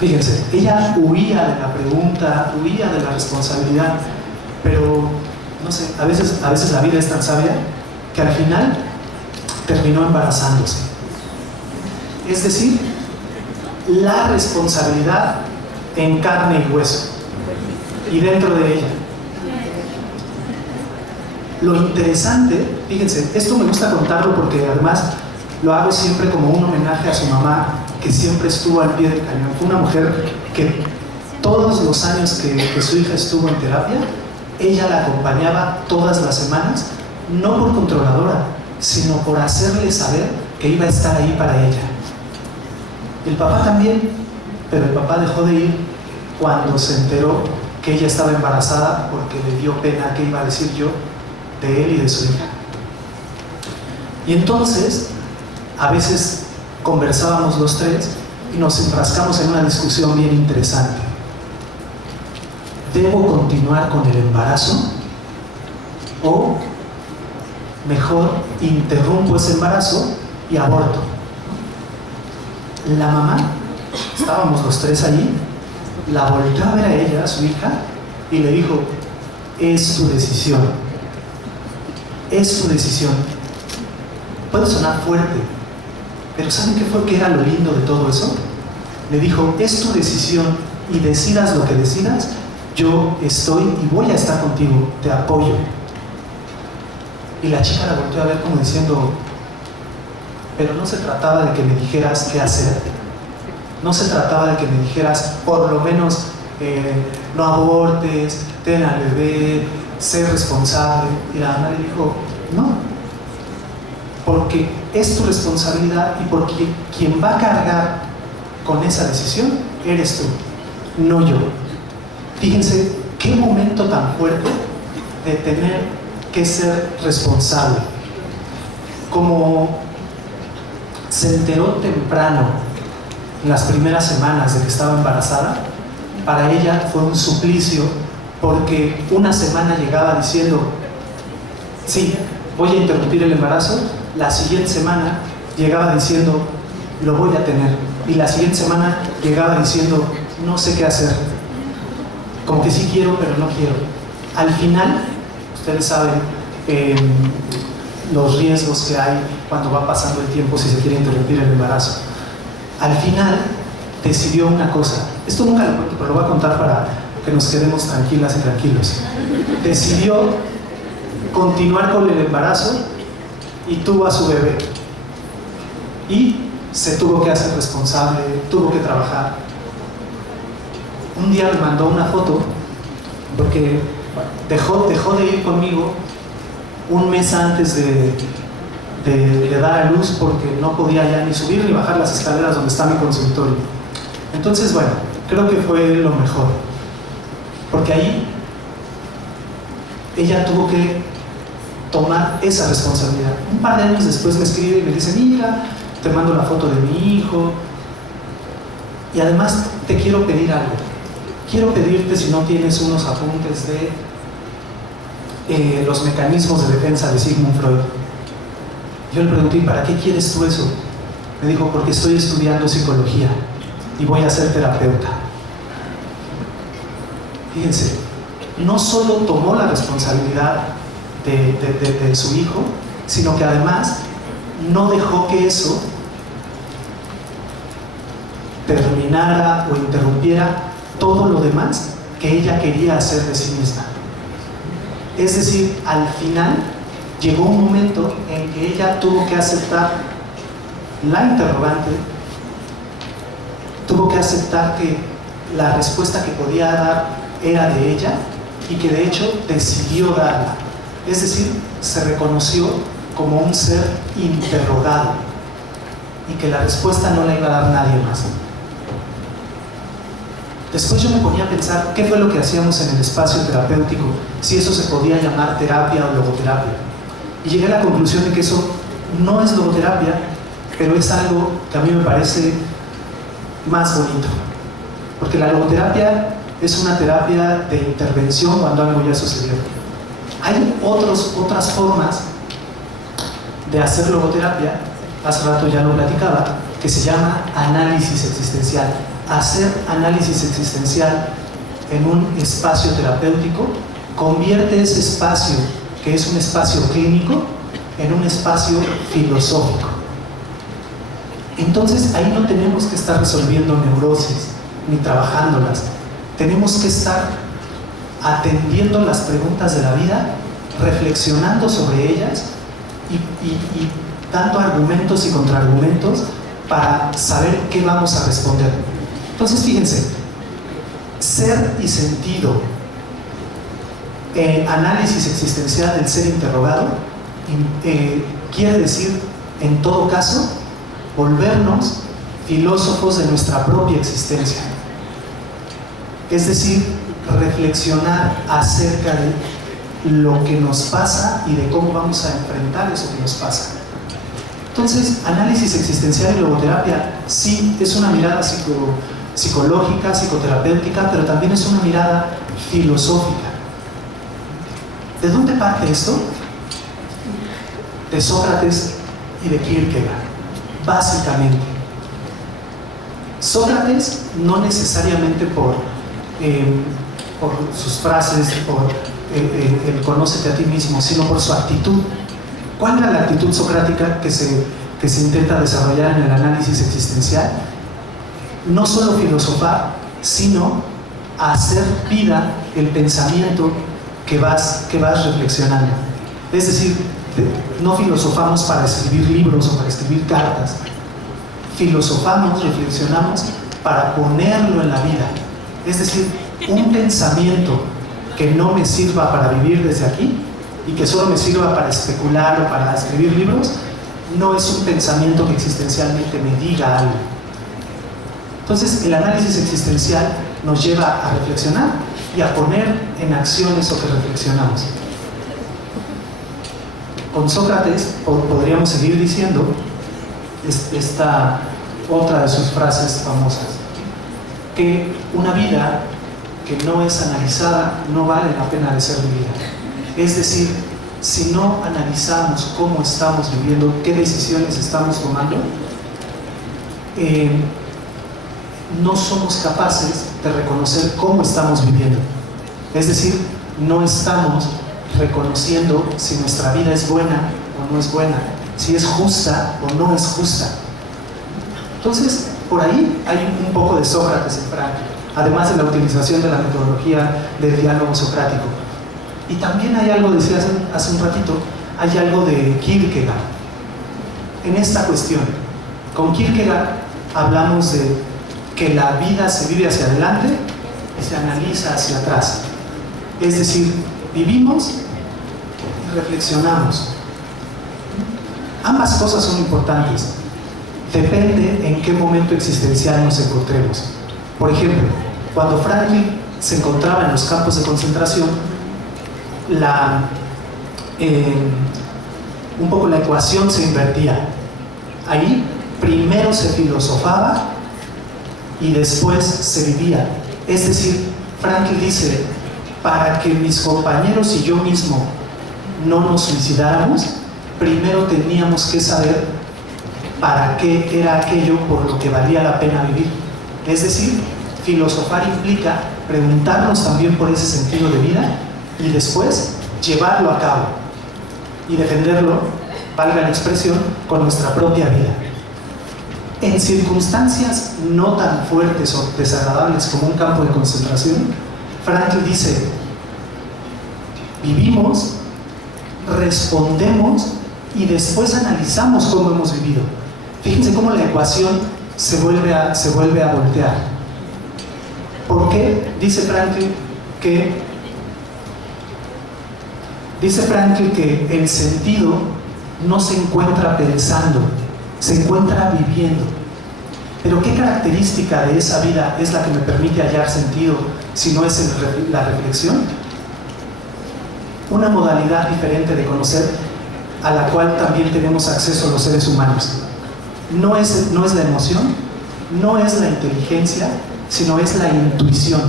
Fíjense, ella huía de la pregunta, huía de la responsabilidad, pero no sé, a veces la vida es tan sabia que al final terminó embarazándose. Es decir, la responsabilidad en carne y hueso y dentro de ella. Lo interesante, fíjense, esto me gusta contarlo porque además lo hago siempre como un homenaje a su mamá, que siempre estuvo al pie del cañón. Fue una mujer que todos los años que su hija estuvo en terapia, ella la acompañaba todas las semanas, no por controladora, sino por hacerle saber que iba a estar ahí para ella. El papá también, pero el papá dejó de ir cuando se enteró que ella estaba embarazada, porque le dio pena qué iba a decir yo de él y de su hija. Y entonces, a veces conversábamos los tres y nos enfrascamos en una discusión bien interesante. ¿Debo continuar con el embarazo? ¿O mejor interrumpo ese embarazo y aborto? La mamá, estábamos los tres allí, la volteó a ver a ella, a su hija, y le dijo: es tu decisión. Es tu decisión. Puede sonar fuerte, pero ¿saben qué fue que era lo lindo de todo eso? Le dijo: es tu decisión y decidas lo que decidas, yo estoy y voy a estar contigo, te apoyo. Y la chica la volteó a ver como diciendo: pero no se trataba de que me dijeras qué hacer, no se trataba de que me dijeras por lo menos no abortes, ten al bebé, sé responsable. Y la mamá le dijo, no, porque es tu responsabilidad y porque quien va a cargar con esa decisión eres tú, no yo. Fíjense qué momento tan fuerte de tener que ser responsable. Como se enteró temprano, en las primeras semanas de que estaba embarazada, para ella fue un suplicio, porque una semana llegaba diciendo, sí, voy a interrumpir el embarazo, la siguiente semana llegaba diciendo, lo voy a tener, y la siguiente semana llegaba diciendo, no sé qué hacer, como que sí quiero, pero no quiero. Al final, ustedes saben los riesgos que hay cuando va pasando el tiempo si se quiere interrumpir el embarazo. Al final decidió una cosa, esto nunca lo cuento, pero lo voy a contar para que nos quedemos tranquilas y tranquilos. Decidió continuar con el embarazo y tuvo a su bebé. Y se tuvo que hacer responsable, tuvo que trabajar. Un día me mandó una foto porque dejó de ir conmigo un mes antes de dar a luz, porque no podía ya ni subir ni bajar las escaleras donde está mi consultorio. Entonces, bueno, creo que fue lo mejor, porque ahí ella tuvo que tomar esa responsabilidad. Un par de años después me escribe y me dice, mira, te mando la foto de mi hijo, y además te quiero pedir algo. Quiero pedirte, si no tienes, unos apuntes de los mecanismos de defensa de Sigmund Freud. Yo le pregunté, ¿para qué quieres tú eso? Me dijo, porque estoy estudiando psicología y voy a ser terapeuta. Fíjense, no solo tomó la responsabilidad de su hijo, sino que además no dejó que eso terminara o interrumpiera todo lo demás que ella quería hacer de sí misma. Es decir, al final llegó un momento en que ella tuvo que aceptar la interrogante, tuvo que aceptar que la respuesta que podía dar era de ella y que de hecho decidió darla. Es decir, se reconoció como un ser interrogado y que la respuesta no la iba a dar nadie más. Después yo me ponía a pensar qué fue lo que hacíamos en el espacio terapéutico, si eso se podía llamar terapia o logoterapia. Y llegué a la conclusión de que eso no es logoterapia, pero es algo que a mí me parece más bonito. Porque la logoterapia es una terapia de intervención cuando algo ya sucedió. Hay otras formas de hacer logoterapia, hace rato ya lo platicaba, que se llama análisis existencial. Hacer análisis existencial en un espacio terapéutico convierte ese espacio, que es un espacio clínico, en un espacio filosófico. Entonces ahí no tenemos que estar resolviendo neurosis ni trabajándolas, tenemos que estar atendiendo las preguntas de la vida, reflexionando sobre ellas y dando argumentos y contraargumentos para saber qué vamos a responder. Entonces fíjense, ser y sentido, análisis existencial del ser interrogado, quiere decir, en todo caso, volvernos filósofos de nuestra propia existencia. Es decir, reflexionar acerca de lo que nos pasa y de cómo vamos a enfrentar eso que nos pasa. Entonces, análisis existencial y logoterapia sí es una mirada psicológica, psicoterapéutica, pero también es una mirada filosófica. ¿De dónde parte esto? De Sócrates y de Kierkegaard, básicamente. Sócrates, no necesariamente por sus frases, por el conócete a ti mismo, sino por su actitud. ¿Cuál era la actitud socrática que se intenta desarrollar en el análisis existencial? No solo filosofar, sino hacer vida el pensamiento que vas reflexionando. Es decir, no filosofamos para escribir libros o para escribir cartas. Filosofamos, reflexionamos para ponerlo en la vida. Es decir, un pensamiento que no me sirva para vivir desde aquí y que solo me sirva para especular o para escribir libros, no es un pensamiento que existencialmente me diga algo. Entonces, el análisis existencial nos lleva a reflexionar y a poner en acción eso que reflexionamos. Con Sócrates podríamos seguir diciendo esta otra de sus frases famosas, que una vida que no es analizada no vale la pena de ser vivida. Es decir, si no analizamos cómo estamos viviendo, qué decisiones estamos tomando, no somos capaces de reconocer cómo estamos viviendo. Es decir, no estamos reconociendo si nuestra vida es buena o no es buena, si es justa o no es justa. Entonces, por ahí hay un poco de Sócrates en Frankl, además de la utilización de la metodología del diálogo socrático. Y también hay algo, decía hace un ratito, hay algo de Kierkegaard en esta cuestión. Con Kierkegaard hablamos de que la vida se vive hacia adelante y se analiza hacia atrás. Es decir, vivimos y reflexionamos. Ambas cosas son importantes. Depende en qué momento existencial nos encontremos. Por ejemplo, cuando Frankl se encontraba en los campos de concentración, un poco la ecuación se invertía. Ahí primero se filosofaba y después se vivía. Es decir, Frankl dice, para que mis compañeros y yo mismo no nos suicidáramos, primero teníamos que saber para qué era aquello por lo que valía la pena vivir. Es decir, filosofar implica preguntarnos también por ese sentido de vida y después llevarlo a cabo y defenderlo, valga la expresión, con nuestra propia vida. En circunstancias no tan fuertes o desagradables como un campo de concentración, Frankl dice, vivimos, respondemos y después analizamos cómo hemos vivido. Fíjense cómo la ecuación se vuelve a voltear. ¿Por qué? Dice Frankl que el sentido no se encuentra pensando, se encuentra viviendo. Pero ¿qué característica de esa vida es la que me permite hallar sentido si no es la reflexión? Una modalidad diferente de conocer a la cual también tenemos acceso los seres humanos. No es la emoción, no es la inteligencia, sino es la intuición.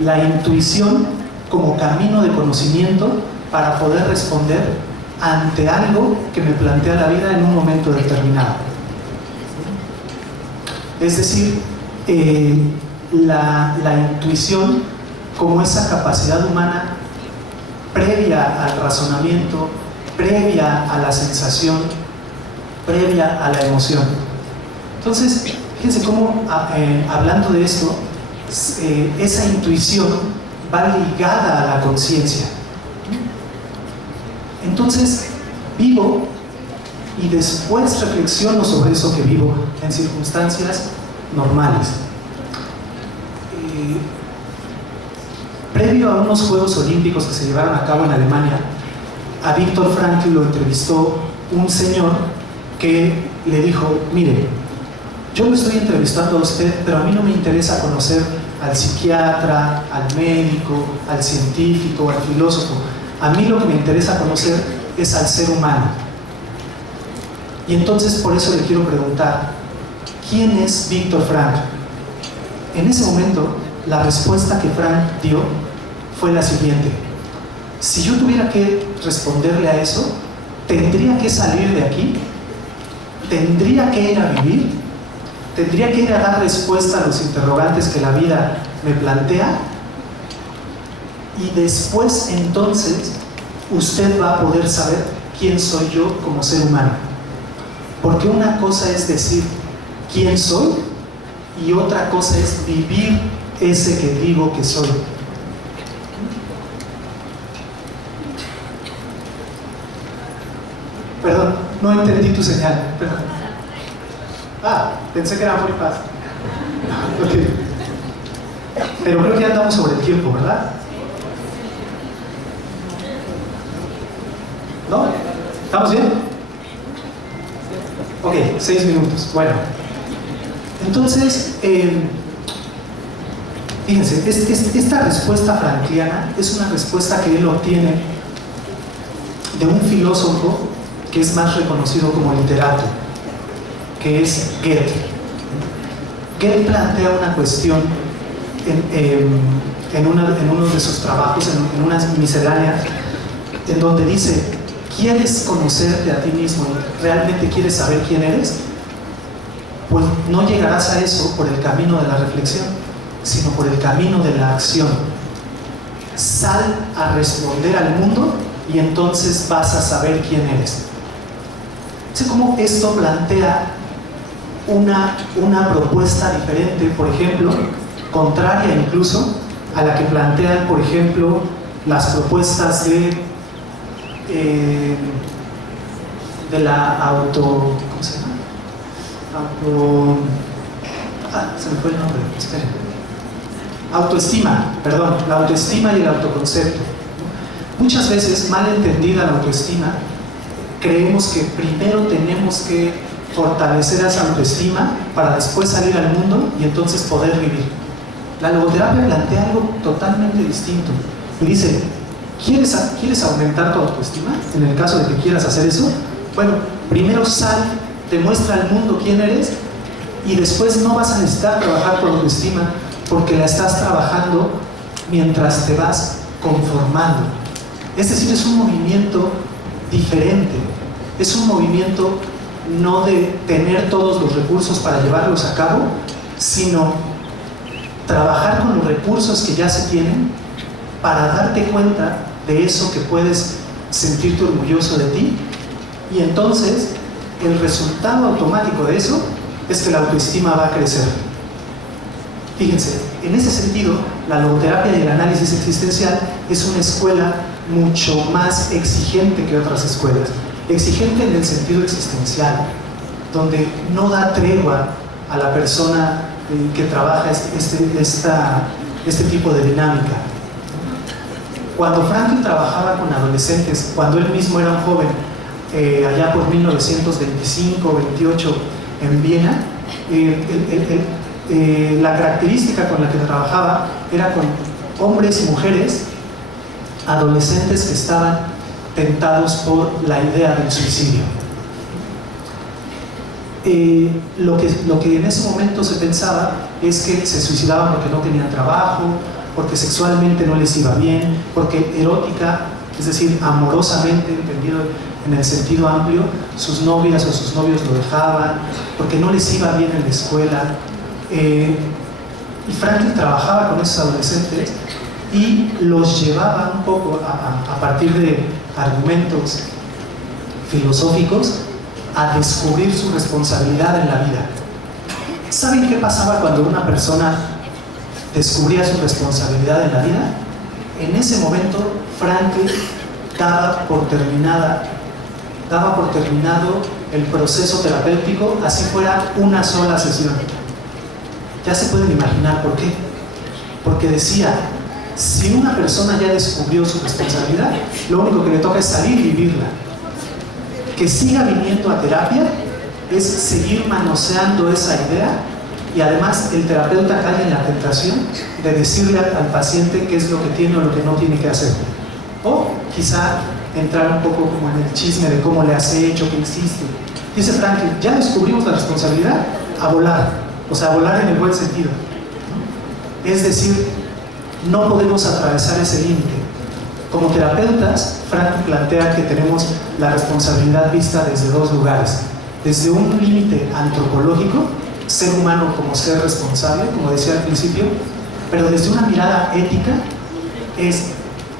La intuición como camino de conocimiento para poder responder ante algo que me plantea la vida en un momento determinado. Es decir, la intuición como esa capacidad humana previa al razonamiento, previa a la sensación, previa a la emoción. Entonces, fíjense cómo, hablando de esto, esa intuición va ligada a la conciencia. Entonces, vivo y después reflexiono sobre eso que vivo en circunstancias normales. Previo a unos Juegos Olímpicos que se llevaron a cabo en Alemania, a Viktor Frankl lo entrevistó un señor que le dijo, mire, yo lo estoy entrevistando a usted, pero a mí no me interesa conocer al psiquiatra, al médico, al científico, al filósofo. A mí lo que me interesa conocer es al ser humano. Y entonces por eso le quiero preguntar, ¿quién es Viktor Frankl? En ese momento, la respuesta que Frankl dio fue la siguiente: si yo tuviera que responderle a eso, tendría que salir de aquí, tendría que ir a vivir, tendría que ir a dar respuesta a los interrogantes que la vida me plantea, y después entonces usted va a poder saber quién soy yo como ser humano. Porque una cosa es decir quién soy y otra cosa es vivir ese que digo que soy. Perdón, no entendí tu señal. Perdón. Pensé que era muy fácil. Okay. Pero creo que ya andamos sobre el tiempo, ¿verdad? ¿No? ¿Estamos bien? Ok, 6 minutos. Bueno. Entonces, fíjense, esta respuesta frankliana es una respuesta que él obtiene de un filósofo que es más reconocido como literato, que es Goethe. Goethe plantea una cuestión en uno de sus trabajos, en una miscelánea, en donde dice: ¿quieres conocerte a ti mismo y realmente quieres saber quién eres? Pues no llegarás a eso por el camino de la reflexión, sino por el camino de la acción. Sal a responder al mundo y entonces vas a saber quién eres. Sé cómo esto plantea una propuesta diferente, por ejemplo, contraria incluso a la que plantean, por ejemplo, las propuestas de la ¿cómo se llama? Se me fue el nombre, esperen. Autoestima, perdón, la autoestima y el autoconcepto. Muchas veces, mal entendida la autoestima, creemos que primero tenemos que fortalecer esa autoestima para después salir al mundo y entonces poder vivir. La logoterapia plantea algo totalmente distinto y dice: ¿quieres aumentar tu autoestima? En el caso de que quieras hacer eso, bueno, primero sal, demuestra al mundo quién eres y después no vas a necesitar trabajar tu autoestima porque la estás trabajando mientras te vas conformando. Es decir, es un movimiento diferente, es un movimiento no de tener todos los recursos para llevarlos a cabo, sino trabajar con los recursos que ya se tienen para darte cuenta de eso que puedes sentirte orgulloso de ti, y entonces el resultado automático de eso es que la autoestima va a crecer. Fíjense, en ese sentido, la logoterapia y el análisis existencial es una escuela mucho más exigente que otras escuelas. Exigente en el sentido existencial, donde no da tregua a la persona que trabaja este tipo de dinámica. Cuando Frankl trabajaba con adolescentes, cuando él mismo era un joven, allá por 1925-28 en Viena, la característica con la que trabajaba era con hombres y mujeres, adolescentes que estaban tentados por la idea del suicidio. Lo que en ese momento se pensaba es que se suicidaban porque no tenían trabajo, porque sexualmente no les iba bien, porque erótica, es decir, amorosamente, entendido en el sentido amplio, sus novias o sus novios lo dejaban, porque no les iba bien en la escuela. Y Frankl trabajaba con esos adolescentes y los llevaba un poco a partir de argumentos filosóficos a descubrir su responsabilidad en la vida. ¿Saben qué pasaba cuando una persona descubría su responsabilidad en la vida? En ese momento Frankl daba por terminado el proceso terapéutico, así fuera una sola sesión. Ya se pueden imaginar por qué. Porque decía: si una persona ya descubrió su responsabilidad, lo único que le toca es salir y vivirla. Que siga viniendo a terapia es seguir manoseando esa idea, y además el terapeuta cae en la tentación de decirle al paciente qué es lo que tiene o lo que no tiene que hacer. O quizá entrar un poco como en el chisme de cómo le has hecho, qué hiciste. Dice Frankl: ya descubrimos la responsabilidad, a volar. O sea, a volar en el buen sentido. Es decir, no podemos atravesar ese límite. Como terapeutas, Frankl plantea que tenemos la responsabilidad vista desde dos lugares. Desde un límite antropológico, ser humano como ser responsable, como decía al principio, pero desde una mirada ética es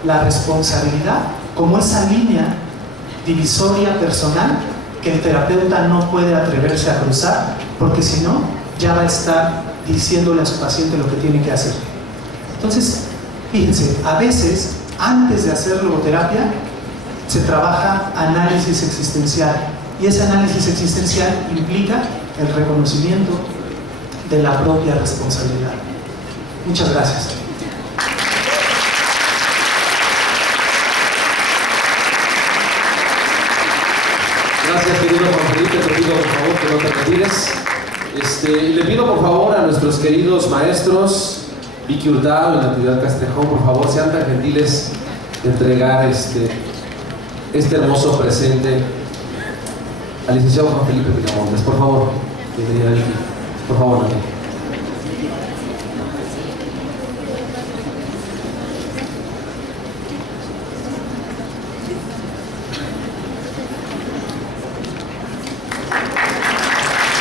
la responsabilidad como esa línea divisoria personal que el terapeuta no puede atreverse a cruzar, porque si no, ya va a estar diciéndole a su paciente lo que tiene que hacer. Entonces, fíjense, a veces, antes de hacer logoterapia, se trabaja análisis existencial, y ese análisis existencial implica el reconocimiento de la propia responsabilidad. Muchas gracias. Gracias, querido Juan Felipe. Te pido por favor que no te retires. Le pido por favor a nuestros queridos maestros, Vicky Hurtado y Natividad Castrejón, por favor, sean tan gentiles de entregar este hermoso presente al licenciado Juan Felipe Miramontes. Por favor, bienvenida Vicky. Por favor, Nati.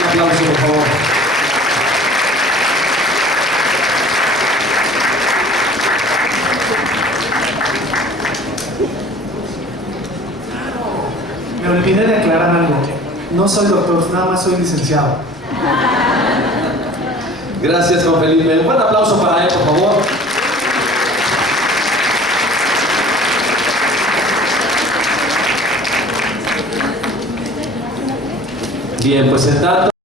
Un aplauso, por favor. Me olvidé de aclarar algo. No soy doctor, nada más soy licenciado. Gracias, Juan Felipe. Un buen aplauso para él, por favor. Bien, pues en tanto